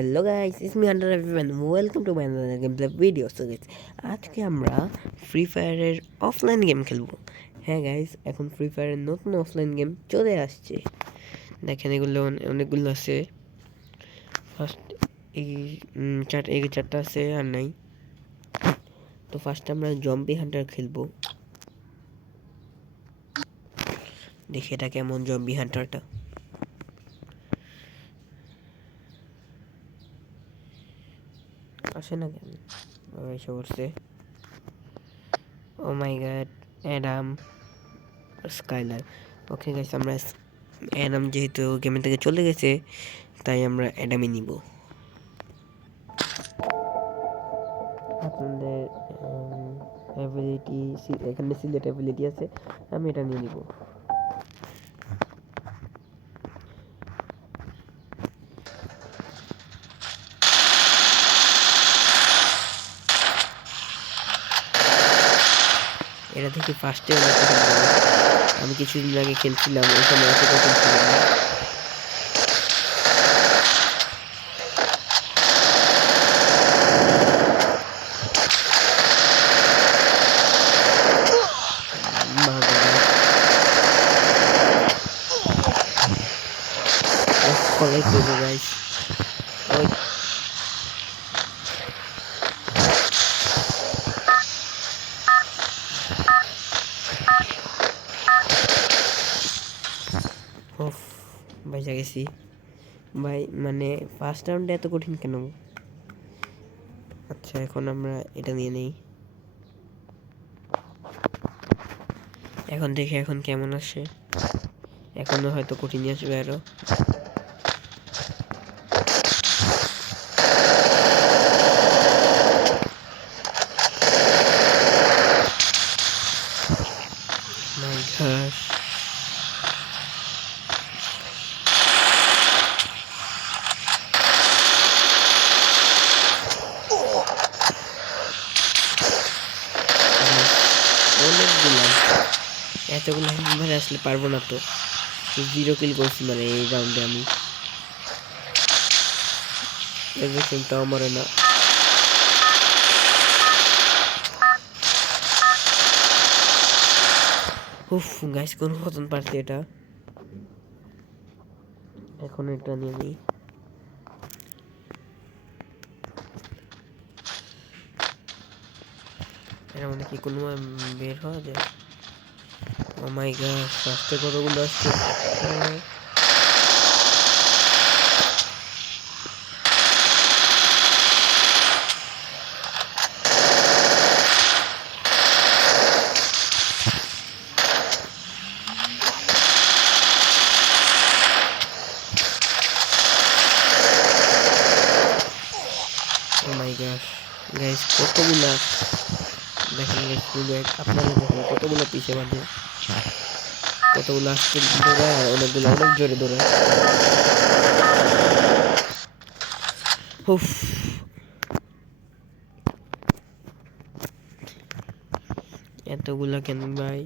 Hello guys, it's me under everyone, welcome to my another game play video. So guys, আজকে আমরা ফ্রি ফায়ারের offline game খেলবো। হ্যাঁ গাইস, এখন ফ্রি ফায়ারের নতুন অফলাইন গেম চলে আসছে। দেখেন এগুলো অনেকগুলো আছে। ফার্স্ট এই চারটা আছে আর নাই। তো ফার্স্ট আমরা জম্বি হান্টার খেলবো। দেখি এটা কেমন জম্বি হান্টারটা। আসে না কেন এসে করছে। Oh my god, Adam Skylar. Okay guys, আমরা অ্যাডাম যেহেতু গেমের থেকে চলে গেছে, তাই আমরা অ্যাডামই নিব। আপনাদের অ্যাবিলিটি, এখানে সিলেক্ট অ্যাবিলিটি আছে, আমি এটা নিয়ে নিব। এটা থেকে ফার্স্টে আমি কিছুদিন আগে খেলছিলাম, ওখানে এতটা খেলছিলাম না। কলেজ করবো গাইস। ওই ওফ, বাইজা গেছি ভাই। মানে ফার্স্ট রাউন্ডে এত কঠিন কেন? আচ্ছা, এখন আমরা এটা নিয়ে নেই। এখন দেখি এখন কেমন আসে। এখনো হয়তো কঠিন আসবে আরো। মাই গড, অনেকগুলো, এতগুলো মানে আসলে পারবো না তো। 0 কিল করছি মানে এই রাউন্ডে আমি। দেখছেন তো আমার না। উফ গাইস, কোন মতন পারছি এটা। এখন এটা নিয়ে নিই। এর মধ্যে কি কোনো বের হওয়া যায়? ও মাই গড, ফার্স্টে কতগুলো আসছে। ও মাই গড গাইস, কতগুলা দেখেন গাইস, আপনারা দেখেন কতগুলো পিছে বাজে, কতগুলো আসছে দৌড়ায় আর অনেকগুলো অনেক জোরে দৌড়ায়। উফ, এতগুলা কেন ভাই?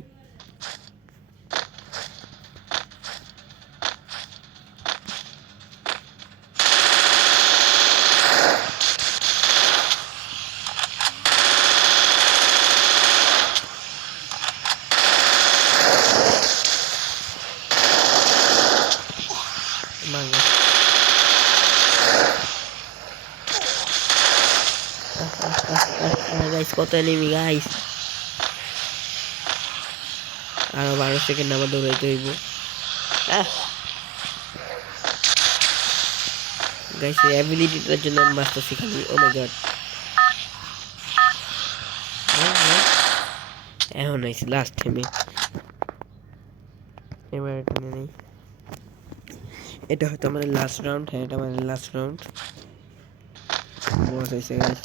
গাইস, কত এনিমি গাইস। আরো 12 সেকেন্ড আমার দৌড়াইতে হইব। গাইস, এই অ্যাবিলিটিটার জন্য আমি বাঁচতেছি খালি। ও মাই গড, এখন আইছি লাস্ট টাইমে। এবার এটা নিয়ে নেই। এটা হয়তো আমাদের লাস্ট রাউন্ড। হ্যাঁ, এটা আমাদের লাস্ট রাউন্ড। বস হয়েছে গাইস।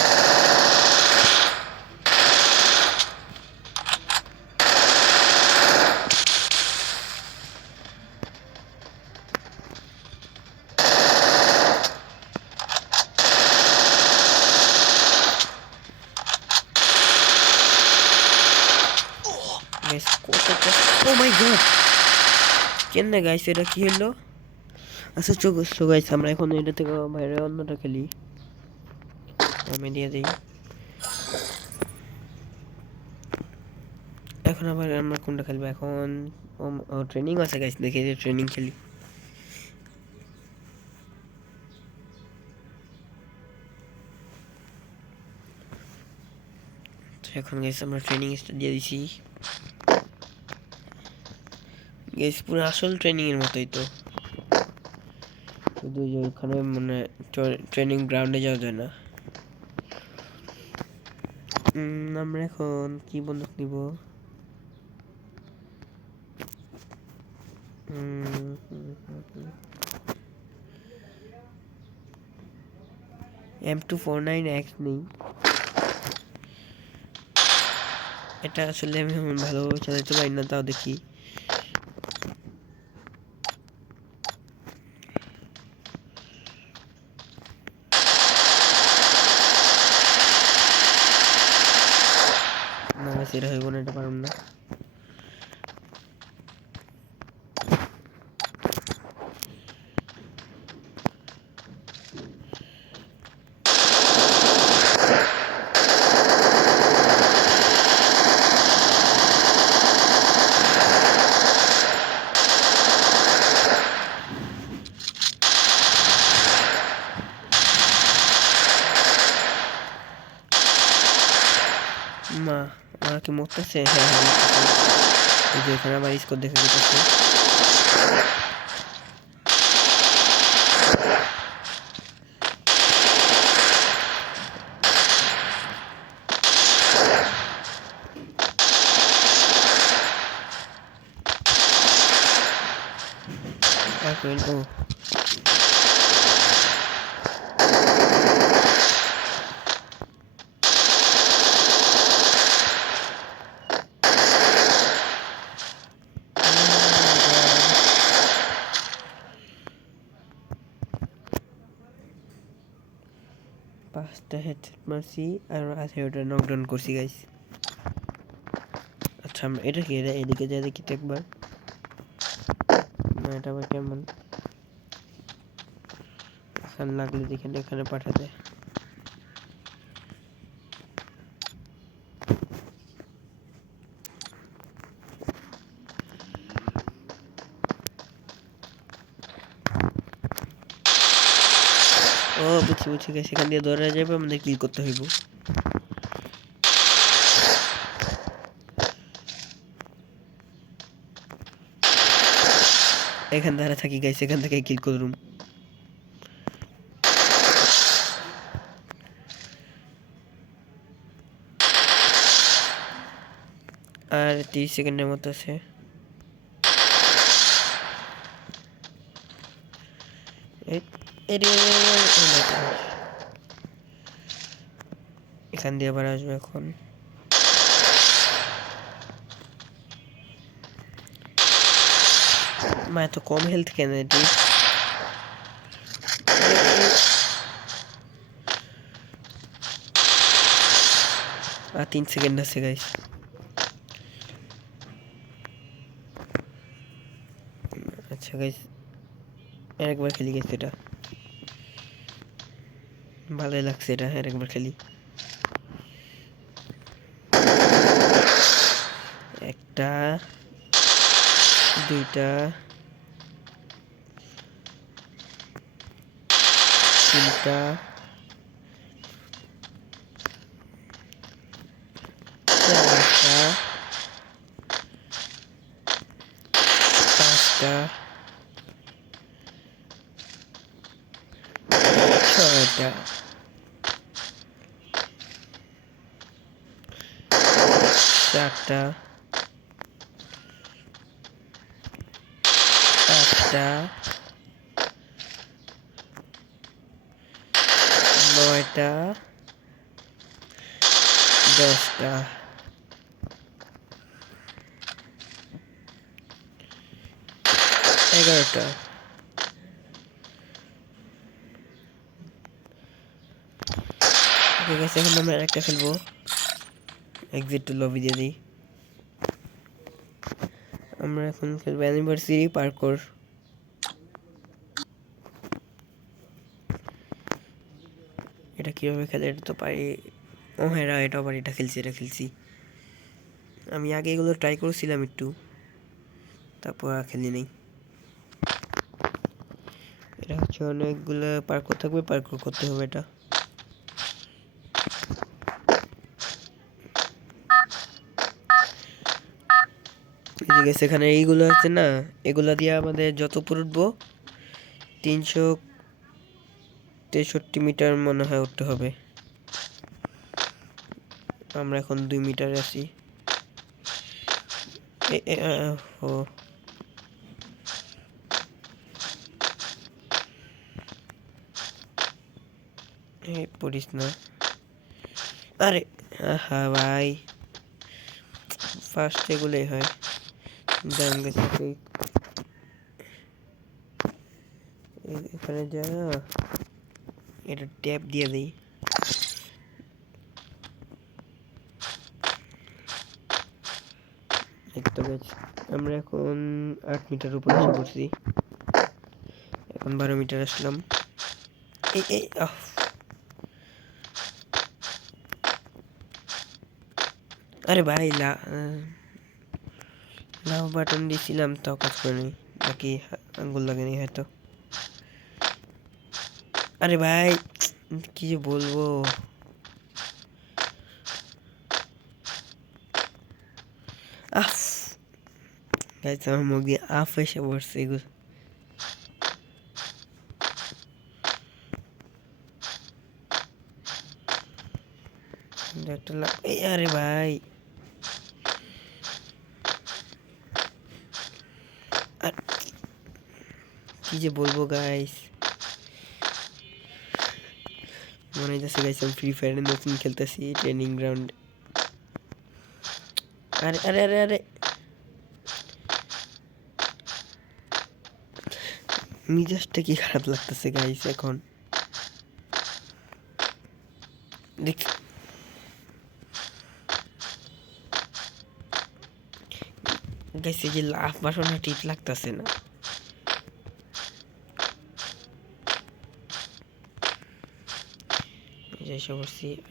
গাইস কত, ও মাই গড, কেন না গাইস, এটা কি হলো? আচ্ছা সো গাইস আমরা এখন এটা থেকে বাইরে অন্যটা খেলি। আমি দিয়ে দিই। এখন আবার আমরা কোনটা খেলবো এখন? ট্রেনিং আছে গাইস, দেখি যে ট্রেনিং খেলি। এখন গাইস আমরা ট্রেনিং স্টার্ট দিয়ে দিছি গাইস, পুরো আসল ট্রেনিং এর মতোই তো, শুধু যে ওখানে মানে ট্রেনিং গ্রাউন্ডে যাওয়া যায় না। আমরা এখন কি বন্দুক নিব? M249X নেই, এটা আসলে আমি ভালোভাবে চালাতে পারি না, তাও দেখি। না সেটা হইব না, এটা পারব না। মা ওরা কি মরতেছে? হ্যাঁ হ্যাঁ মরতেছে। এই যে এখানে আমার স্কোর দেখা যেতেছে। ও পাঁচটা হেডশট মারছি আর 18টা নকডাউন করছি গাইস। আচ্ছা আমরা এটা কি, এটা এদিকে যা দেখি তো একবার। না এটা আবার কেমন? এখানে লাগলে দেখেন এখানে পাঠাতে। ও বুঝছি বুঝছি গাইস, এখান দিয়ে ধরা যাবে, আমাদের কিল করতে হইব। এখান ধারা থাকি গাইস, এখান থেকে কিল করুম। আর 30 সেকেন্ডের মতো আছে। এখান দিয়ে আবার আসবে এখন। মা এত কম হেলথ কেন এটি? আর 3 সেকেন্ড আছে গাইস। আচ্ছা গাইস আরেকবার খেলি গাইস, এটা ভালোই লাগছে, এটা আরেকবার খেলি। একটা, দুইটা, তিনটা, চারটা, পাঁচটা, ছয়টা, সাতটা, আটটা, নয়টা, 10টা, 11টা। ঠিক আছে এখন আমরা একটা খেলবো, এক্সিট টু লবি দিয়ে দিই। আমরা এখন খেলবো অ্যানিভার্সারি পার্কোর। এটা কীভাবে খেলে এটা তো পারি। ও হ্যাঁ এটাও পারি, এটা খেলছি। আমি আগে এগুলো ট্রাই করেছিলাম একটু, তারপর আর খেলি নেই। এটা হচ্ছে অনেকগুলো পার্কর থাকবে, পার্কর করতে হবে এটা। এখানে এইগুলো আছে না, এগুলা দিয়ে আমাদের যত উপর উঠবো 363 মিটার মনে হয় উঠতে হবে। আমরা এখন 2 মিটারে আছি। ও পড়িস না, আরে হ্যাঁ ভাই, ফার্স্ট এগুলোই হয়। এখানে যা, এটা ট্যাপ দিয়ে দিই। আমরা এখন 8 মিটার উপরে এসে পড়ছি, এখন 12 মিটার আসলাম। আরে ভাই লাভ বাটন দিয়েছিলাম তাও কাজ করেনি, নাকি আঙ্গুল লাগেনি হয়তো। আরে ভাই কি যে বলবো, আফ গাইস আমার মুখে আফ এসে পড়ছে এগুলো। আরে ভাই কি যে বলবো গাইস, মনে হচ্ছে গাইস আমি ফ্রি ফায়ারে নতুন খেলতেছি ট্রেনিং গ্রাউন্ড। আরে আরে আরে আরে মিজাজটা কি খারাপ লাগতেছে গাইস এখন। দেখ গাইস এই যে লাফ বাসনা ঠিক লাগতেছে না।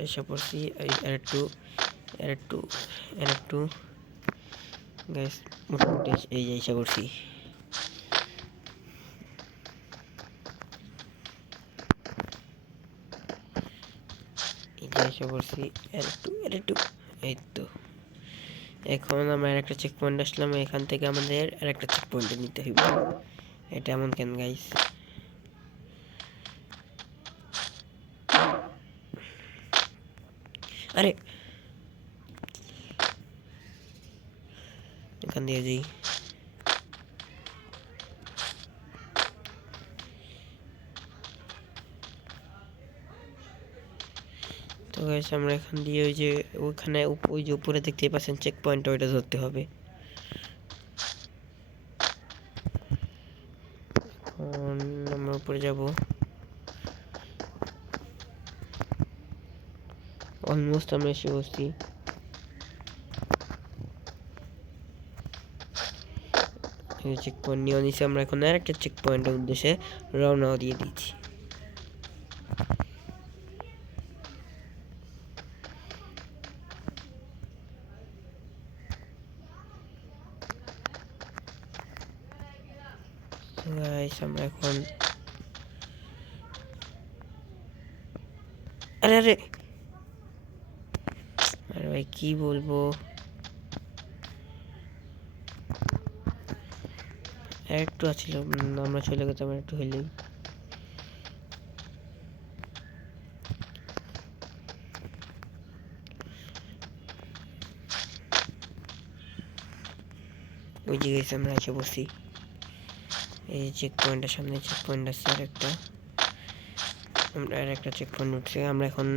এসে পড়ছি আর একটু গাইস মোটামুটি এই যে এসে পড়ছি। এসে পড়ছি আর একটু এই তো। এখন আমরা একটা চেক পয়েন্ট আসলাম, এখান থেকে আমাদের আর একটা চেক পয়েন্টে নিতে হবে। এটা এমন কেন গাইস? আরে এখান দিয়ে যাই। তো গাইস আমরা এখান দিয়ে ওই যে ওখানে ওই যে উপরে দেখতেই পাচ্ছেন চেক পয়েন্ট, ওইটা ধরতে হবে। এখন আমরা উপরে যাব, অলমোস্ট আমরা এসে বসছি। চেক পয়েন্ট নিয়ে নিছি আমরা, এখন আর একটা চেক পয়েন্টের উদ্দেশ্যে রওনা দিয়ে দিচ্ছি। আমরা এখন আরে আরে আরে ভাই কি বলবো, একটু আছিল আমরা চলে গেতাম একটু হইলেই। ওই যে গেছে আমরা এসে বসি, এই চেক পয়েন্টের সামনে চেক পয়েন্ট আছে আর একটা, আমরা আর একটা চেক পয়েন্ট উঠছি। আমরা এখন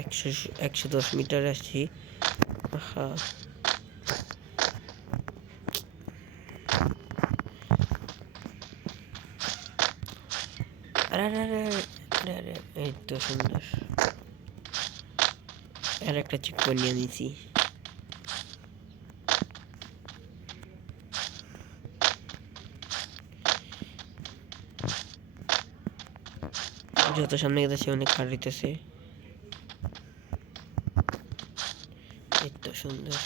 110 মিটার আসছি। আরে আরে আরে আরে আরে এই তো সুন্দর, আর একটা চেক পয়েন্ট নিয়ে নিয়েছি। যত সামনে গেছে অনেক পার হইতেছে। এই তো সুন্দর।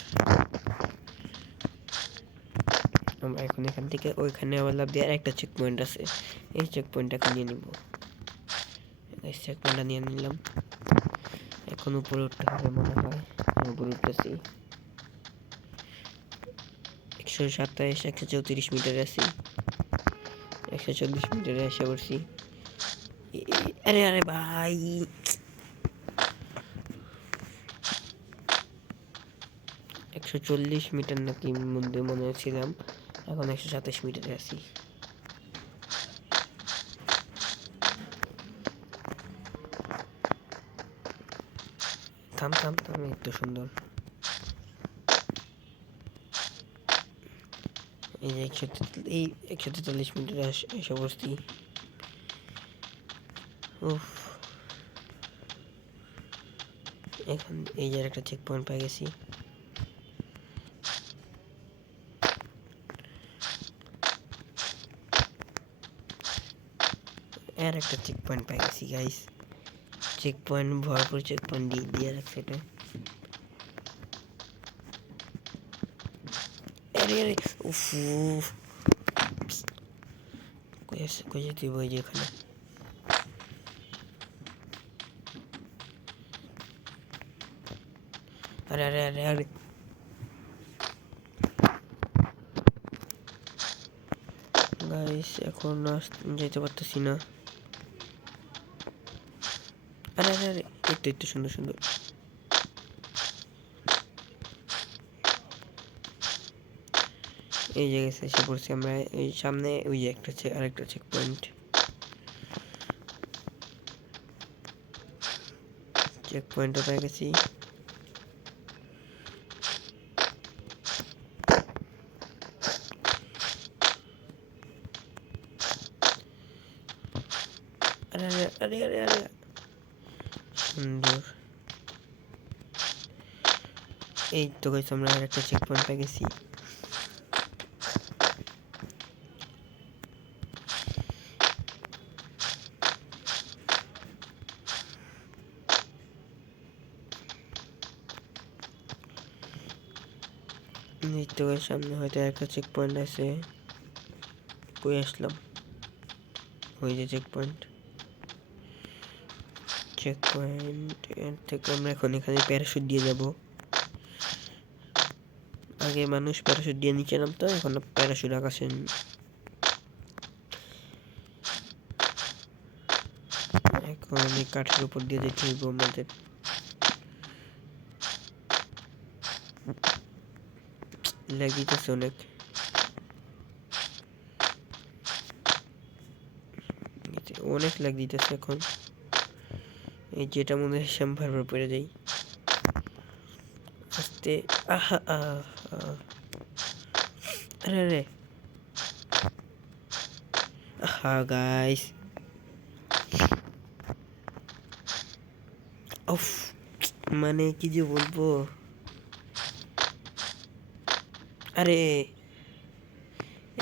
আমরা এখন এখান থেকে ওইখানে আবার লাভ দিয়ে আর একটা চেক পয়েন্ট আছে, এই চেক পয়েন্টটাকে নিয়ে নিব। এই চেক পয়েন্টটা নিয়ে নিলাম। এখন উপরে উঠতে হবে মনে হয়। উপরে উঠতেছি। 127 134 মিটারে আছি। 140 মিটারে এসে পড়ছি। আরে আরে ভাই, 140 মিটার নাকি মধ্যে মনে ছিলাম, এখন 127 মিটারে আছি। থাম থাম থাম, এত সুন্দর। এই যে 143 মিটারে এসে পড়ছি। উফ, এখন এই যে একটা চেক পয়েন্ট পেয়ে গেছি। আর একটা চেক পয়েন্ট পেয়ে গেছি গাইস। চেক পয়েন্ট ভরপুর চেক পয়েন্ট দিয়ে রাখছে এটা। আরে আরে উফ, কই যেতে বই যে এখানে। আরে আরে আরে আরে গাইস, এখন যেতে পারতেছি না। আরে আরে আরে, এই তো সুন্দর সুন্দর। এই জায়গায় এসে পড়ছি আমরা। এই সামনে ওই যে একটা আরেকটা চেক পয়েন্ট। চেক পয়েন্টও পেয়ে গেছি। আরে আরে আরে আরে আরে, সুন্দর। এই তো গাইস, আমরা আরেকটা চেক পয়েন্ট পেয়ে গেছি। এই তো গাইস, সামনে হয়তো একটা চেক পয়েন্ট আছে। কই আসলাম? ওই যে চেক পয়েন্ট। চেক পয়েন্ট থেকে আমরা এখন এখানে প্যারাশুট দিয়ে যাব। আগে মানুষ প্যারাশুট দিয়ে নিচে নামতো, এখন প্যারাশুট আকাশে। এখন এই কাঠের উপর দিয়ে যেতে হইব আমাদের। লাগিতেছে অনেক। অনেক লাগ দিতেছে এখন। এই যেটা মনে হয় শ্যাম্পার পরে যাই আস্তে। আহা আরে আরে আহা গাইস, উফ, মানে কি যে বলবো। আরে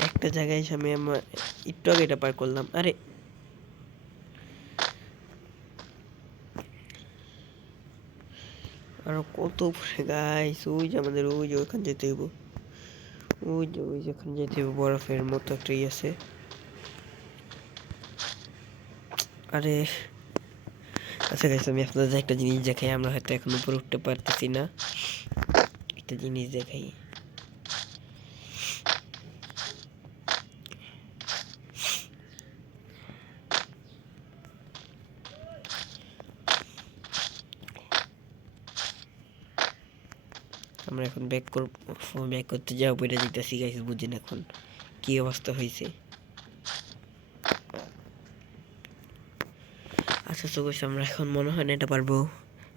একটা জায়গায় সামনে আমার একটু আগে এটা পার করলাম। আরে আর কত উপরে গাইস, ওই যে আমাদের ওই যে ওখানে যেতে হইব। ওই যে ওখানে যেতে হইব, বরফের মতো একটা আছে। আরে আচ্ছা গাইস, আমি আপনাদের একটা জিনিস দেখাই। আমরা হয়তো এখন উপরে উঠতে পারতেছি না, একটা জিনিস দেখাই। আমরা এখন ব্যাক করতে যাওয়া পড়ে যেতেছি গাইস। বুঝেন এখন কি অবস্থা হয়েছে। আচ্ছা, সো গাইস, আমরা এখন মনে হয় না এটা পারবো।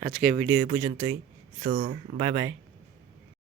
আজকের ভিডিও এই পর্যন্তই। So bye bye.